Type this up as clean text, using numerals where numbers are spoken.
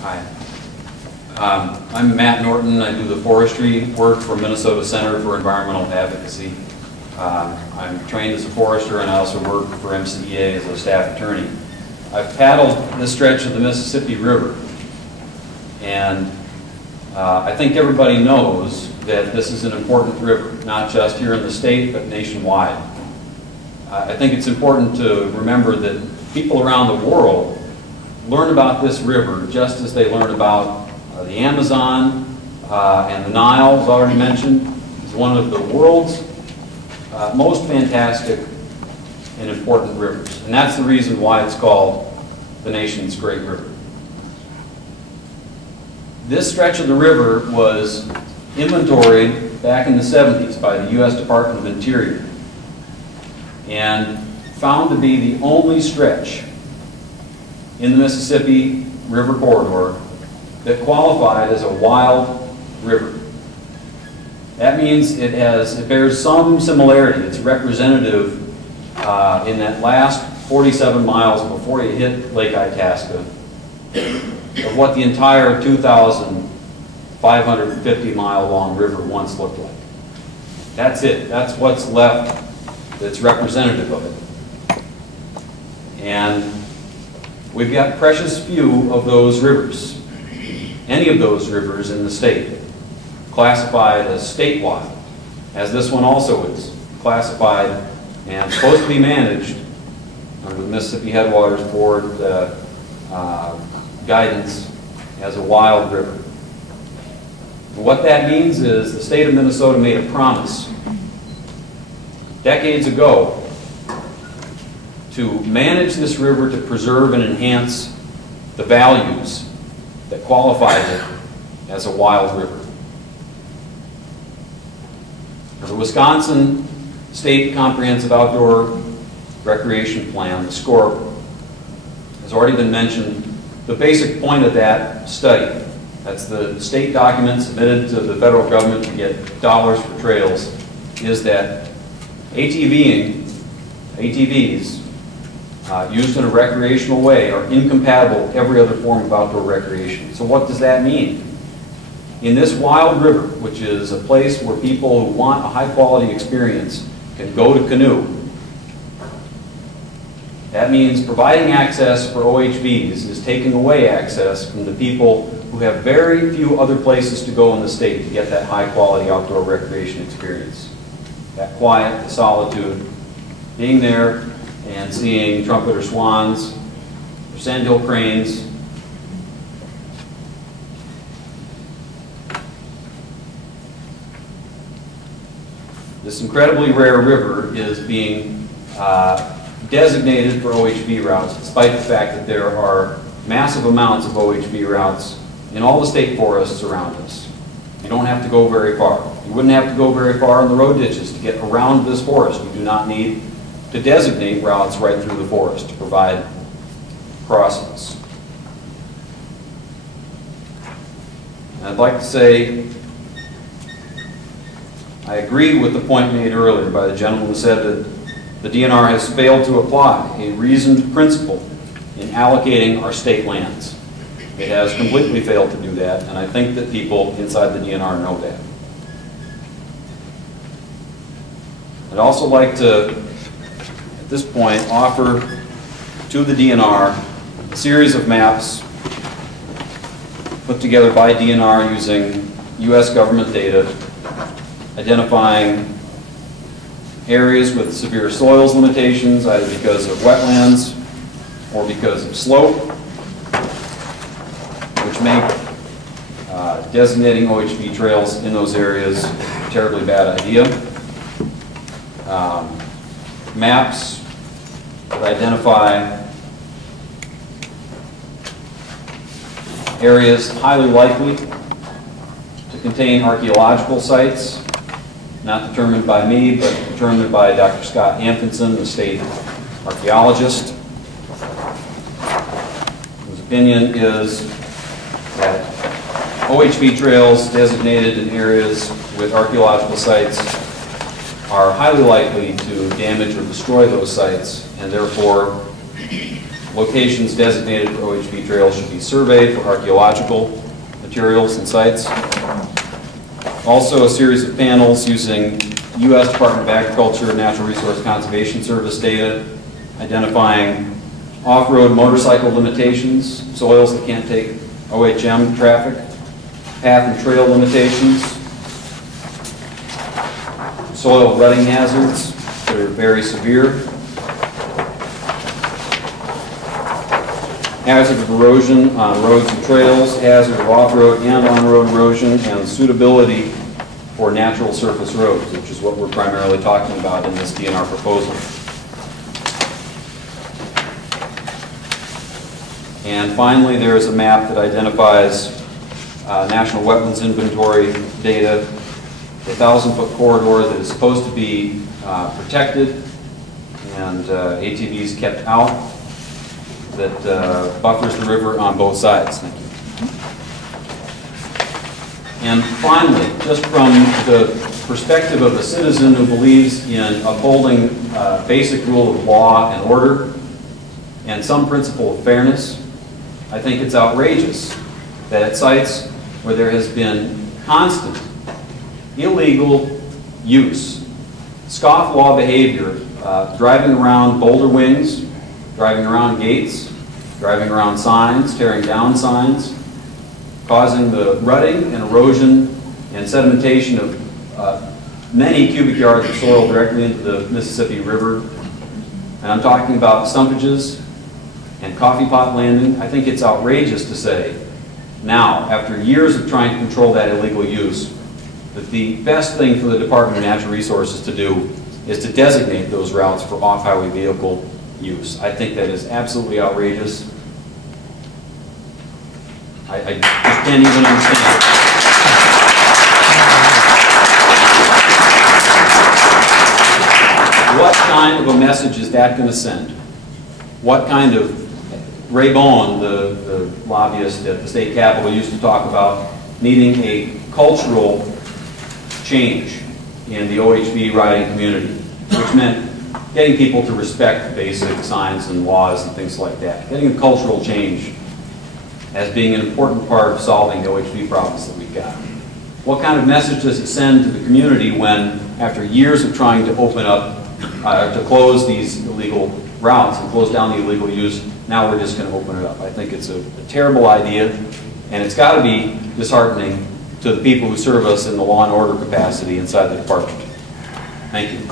Hi. I'm Matt Norton. I do the forestry work for Minnesota Center for Environmental Advocacy. I'm trained as a forester, and I also work for MCEA as a staff attorney. I've paddled this stretch of the Mississippi River, and I think everybody knows that this is an important river, not just here in the state, but nationwide. I think it's important to remember that people around the world learn about this river just as they learn about the Amazon and the Nile, as already mentioned. It's one of the world's most fantastic and important rivers. And that's the reason why it's called the nation's great river. This stretch of the river was inventoried back in the 70s by the U.S. Department of Interior and found to be the only stretch in the Mississippi River corridor that qualified as a wild river. That means it bears some similarity. It's representative in that last 47 miles before you hit Lake Itasca of what the entire 2,550 mile long river once looked like. That's it. That's what's left that's representative of it. And we've got precious few of those rivers, any of those rivers in the state, classified as statewide, as this one also is classified and supposed to be managed under the Mississippi Headwaters Board guidance as a wild river. What that means is the state of Minnesota made a promise decades ago to manage this river to preserve and enhance the values that qualified it as a wild river. The Wisconsin State Comprehensive Outdoor Recreation Plan, the SCORP, has already been mentioned. The basic point of that study, that's the state document submitted to the federal government to get dollars for trails, is that ATVs used in a recreational way are incompatible with every other form of outdoor recreation. So what does that mean? In this wild river, which is a place where people who want a high-quality experience can go to canoe, that means providing access for OHVs is taking away access from the people who have very few other places to go in the state to get that high-quality outdoor recreation experience. That quiet, the solitude, being there and seeing trumpeter swans, or sandhill cranes. This incredibly rare river is being designated for OHV routes, despite the fact that there are massive amounts of OHV routes in all the state forests around us. You don't have to go very far. You wouldn't have to go very far on the road ditches to get around this forest. You do not need to designate routes right through the forest to provide crossings. And I'd like to say I agree with the point made earlier by the gentleman who said that the DNR has failed to apply a reasoned principle in allocating our state lands. It has completely failed to do that, and I think that people inside the DNR know that. I'd also like to, at this point, offer to the DNR a series of maps put together by DNR using U.S. government data, identifying areas with severe soils limitations, either because of wetlands or because of slope, which make designating OHV trails in those areas a terribly bad idea. Maps that identify areas highly likely to contain archaeological sites, not determined by me, but determined by Dr. Scott Anfinson, the state archaeologist, whose opinion is that OHV trails designated in areas with archaeological sites are highly likely to damage or destroy those sites, and therefore Locations designated for OHV trails should be surveyed for archaeological materials and sites. Also, a series of panels using U.S. Department of Agriculture and Natural Resource Conservation Service data, identifying off-road motorcycle limitations, soils that can't take OHM traffic, path and trail limitations, soil rutting hazards that are very severe, hazard of erosion on roads and trails, hazard of off-road and on-road erosion, and suitability for natural surface roads, which is what we're primarily talking about in this DNR proposal. And finally, there is a map that identifies National Wetlands Inventory data, a 1,000-foot corridor that is supposed to be protected and ATVs kept out, that buffers the river on both sides. Thank you. And finally, just from the perspective of a citizen who believes in upholding basic rule of law and order and some principle of fairness, I think it's outrageous that at sites where there has been constant illegal use, scofflaw behavior, driving around boulder wings, driving around gates, driving around signs, tearing down signs, causing the rutting and erosion and sedimentation of many cubic yards of soil directly into the Mississippi River. And I'm talking about stumpages and coffee pot landing. I think it's outrageous to say now, after years of trying to control that illegal use, that the best thing for the Department of Natural Resources to do is to designate those routes for off-highway vehicle use. I think that is absolutely outrageous. I just can't even understand it. What kind of a message is that going to send? What kind of Ray Bowen, the lobbyist at the state capitol, used to talk about needing a cultural change in the OHV riding community, which meant getting people to respect basic signs and laws and things like that. Getting a cultural change as being an important part of solving the OHV problems that we've got. What kind of message does it send to the community when, after years of trying to open up, to close these illegal routes and close down the illegal use, now we're just going to open it up? I think it's a terrible idea, and it's got to be disheartening to the people who serve us in the law and order capacity inside the department. Thank you.